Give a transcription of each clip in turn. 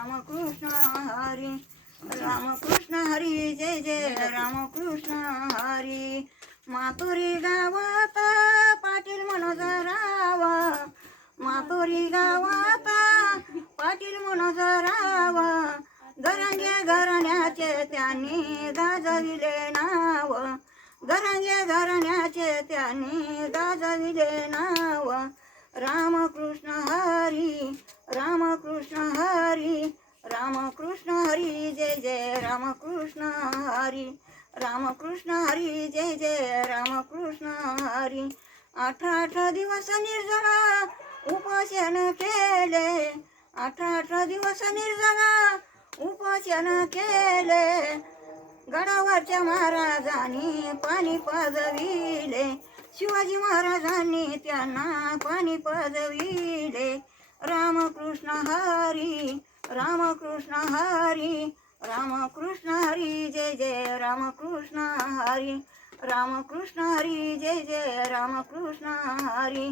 रामकृष्ण हरी, रामकृष्ण हरी, जय जय रामकृष्ण हरी. मातुरी गावात पाटील मनोजराव, मातुरी गावात पाटील मनोजराव, गरंगे घराण्याचे त्यांनी गाजविले नाव, गरंगे घराण्याचे त्यांनी गाजविले नाव. रामकृष्ण हरी, रामकृष्ण हरी, रामकृष्ण हरी, जय जय रामकृष्ण हरी, रामकृष्ण हरी, जय जय रामकृष्ण हरी. 18 दिवस निर्जला उपोषण केले, 18 दिवस निर्जला उपोषण केले. गडावरच्या महाराजांनी पाणी पाजविले, शिवाजी महाराजांनी त्यांना पाणी पाजविले. रामकृष्ण हरी, रामकृष्ण हरी, रामकृष्ण हरी, जय जय रामकृष्ण हरी, रामकृष्ण हरी, जय जय रामकृष्ण हरी.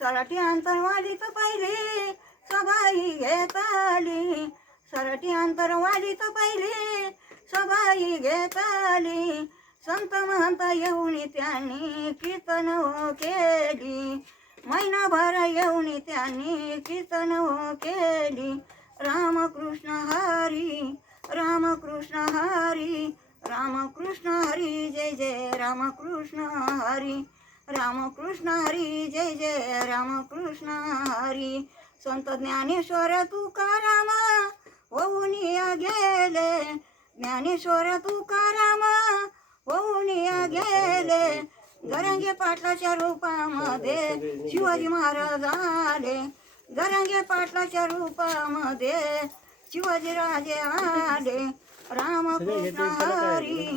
सराठी अंतरवालीत पहिली सभाई घेत आली, सराठी अंतरवालीत पहिली सभाई घेत आली. संत महंत येऊन त्यांनी कीर्तन केली, महिनाभर येऊन त्यांनी कीर्तन केली. रामकृष्ण हरी, रामकृष्ण हरी, रामकृष्ण हरी, जय जय रामकृष्ण हरी, रामकृष्ण हरी, जय जय रामकृष्ण हरी. संत ज्ञानेश्वर तुकाराम होऊन गेले, ज्ञानेश्वर तुकाराम होऊन गेले. गरंगे पाटलाच्या रूपामध्ये शिवाजी महाराज आले, गरंगे पाटलाच्या रूपामध्ये शिवाजी राजे आले. रामकृष्ण हरी,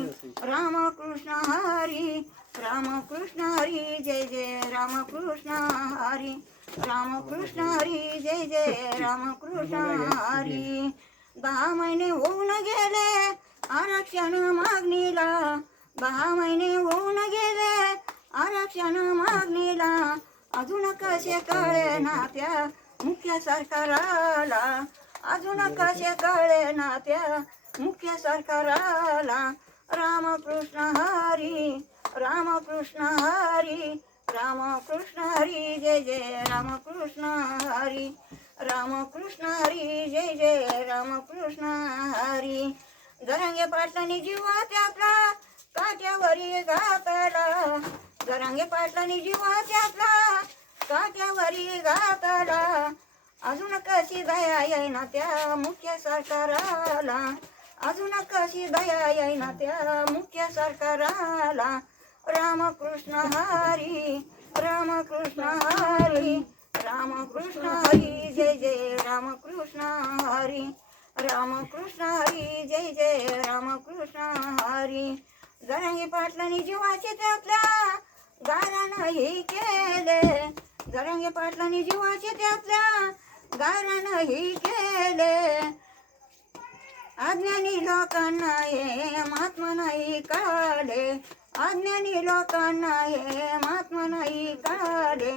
रामकृष्ण हरी, रामकृष्ण हरी, जय जय रामकृष्ण हरी, रामकृष्ण हरी, जय जय रामकृष्ण हरी. 10 महिने होऊन गेले आरक्षण मागणीला, 10 महिने होऊन गेले आरक्षण मागणीला. अजून कसे कळे ना त्या मुख्य सरकाराला, अजून कसे कळे ना त्या मुख्य सरकाराला. रामकृष्ण हरी, रामकृष्ण हरी, रामकृष्ण हरी, जय जय रामकृष्ण हरी, रामकृष्ण हरी, जय जय रामकृष्ण हरी. गरंगे पाटलांनी जीवा त्यातला काट्यावरी घातला, गरंगे पाटलांनी जीवा त्यातला काट्यावरी घातला. अजून कशी दया येईना त्या मुख्य सरकाराला, अजून कशी दया येईना त्या मुख्य सरकाराला. रामकृष्ण हरी, रामकृष्ण हरी, रामकृष्ण हरी, जय जय रामकृष्ण हरी, रामकृष्ण हरी, जय जय रामकृष्ण हरी. गरंगे पाटलांनी जीवाचे त्यातल्या गारानही केले, गरंगे पाटलांनी जीवाचे त्यातल्या गारानही केले. अज्ञानी लोकांना हे महात्मा नाही कळले, अज्ञानी लोकांना हे महात्मा नाही कळले.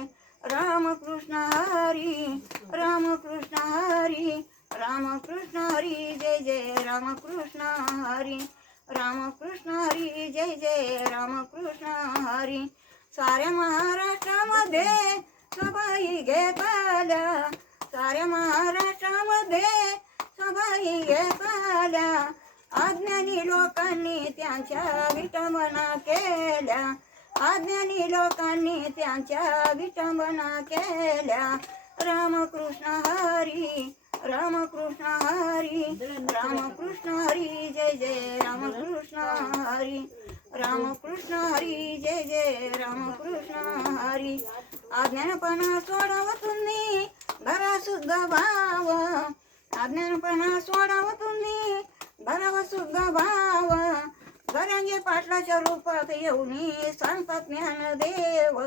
रामकृष्ण हरी, रामकृष्ण हरी, रामकृष्ण हरी, जय जय रामकृष्ण हरी, रामकृष्ण हरी, जय जय रामकृष्ण हरी. साऱ्या महाराष्ट्रामध्ये सभाई घेतल्या, साऱ्या महाराष्ट्रामध्ये सभाई घेतल्या. अज्ञानी लोकांनी त्यांच्या विटंबना केल्या, अज्ञानी लोकांनी त्यांच्या विटंबना केल्या. रामकृष्ण हरी, रामकृष्ण हरी, रामकृष्ण हरी, जय जय रामकृष्ण हरी, रामकृष्ण हरी, जय जय रामकृष्ण हरी. अज्ञानपणा सोडाव तुम्ही धरा शुद्ध भाव, अज्ञानपणा सोडाव तुम्ही धराव शुद्ध भाव. गरंगे पाटलाच्या रूपात येऊनी सांगतात ज्ञानदेव,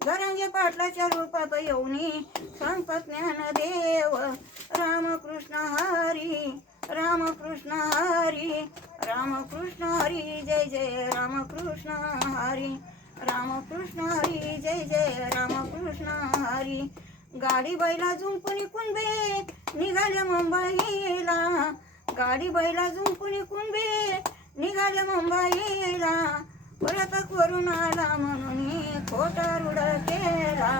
गरंगे पाटलाच्या रूपात येऊनी सांगतात ज्ञानदेव. रामकृष्ण हरी, रामकृष्ण हरी, रामकृष्ण हरी, जय जय रामकृष्ण हरी, रामकृष्ण हरी, जय जय रामकृष्ण हरी. गाडी बैला जुंपुनी कुणबे निघाले मुंबईला, गाडी बैला जुंपुनी कुंभी निघाले मुंबईला. परत करून आला म्हणून खोटा रूढ केला,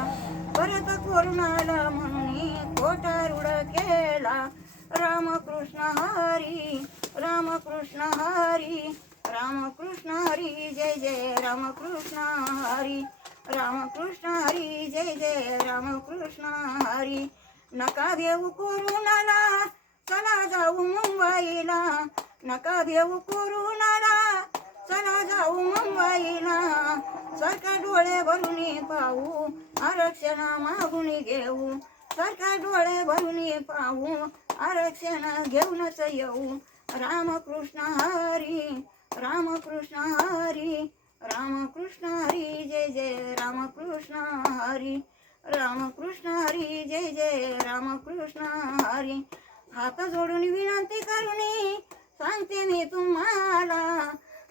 परत करून आला म्हणून खोटा रूढ केला. रामकृष्ण हरी, रामकृष्ण हरी, रामकृष्ण हरी, जय जय रामकृष्ण हरी, रामकृष्ण हरी, जय जय रामकृष्ण हरी. नका देऊ कोरोनाला, चला जाऊ मुंबईला, नका देऊ कोरोनाला, चला जाऊ मुंबईला. सरकार डोळे भरून पाहू, आरक्षण मागून घेऊ, सरकार डोळे भरून पाहू, आरक्षण घेऊनच येऊ. रामकृष्ण हरी, रामकृष्ण हरी, रामकृष्ण हरी, जय जय रामकृष्ण हरी, रामकृष्ण हरी, जय जय रामकृष्ण हरी. हात जोडून विनंती करुनी सांगते मी तुम्हाला,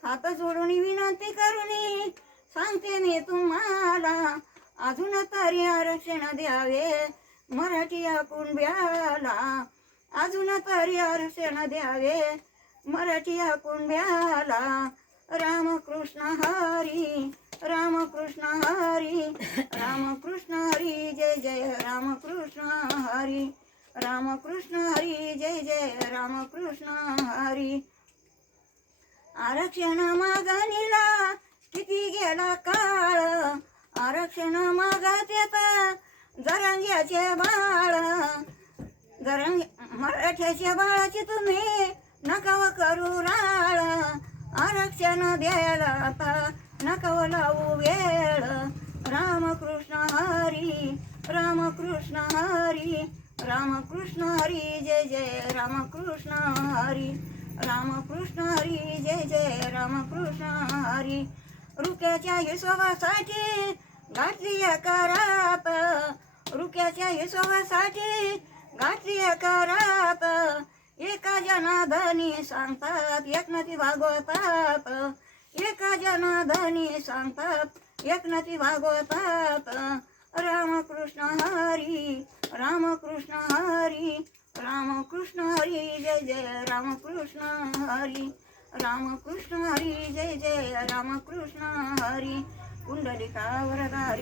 हात जोडून विनंती करुनी सांगते मी तुम्हाला. अजून तरी आरक्षण द्यावे मराठी कुणब्याला, अजून तरी आरक्षण द्यावे मराठी कुणब्याला. रामकृष्ण हरी, रामकृष्ण हरी, रामकृष्ण हरी, जय जय रामकृष्ण हरी, रामकृष्ण हरी, जय जय रामकृष्ण हरी. आरक्षण मागणीला किती गेला काळ, आरक्षण मागत येता जरांग्याचे बाळ, मराठ्याच्या बाळाची तुम्ही नकाव करू राळ. आरक्षण द्यायला आता नकाव लावू वेळ. रामकृष्ण हरी, रामकृष्ण हरी, रामकृष्ण हरी, जय जय रामकृष्ण हरी, रामकृष्ण हरी, जय जय रामकृष्ण हरी. रुक्याच्या हिशोबासाठी घातली करात, रुक्याच्या हिशोबासाठी घातली करात. एका जनाधनी सांगतात एकनाथी भागवतात, एका जनाधनी सांगतात एकनाथी भागवतात. रामकृष्ण हरी, रामकृष्ण हरी, रामकृष्ण हरी, जय जय रामकृष्ण हरी, रामकृष्ण हरी, जय जय रामकृष्ण हरी. कुंडलिका वरदारी.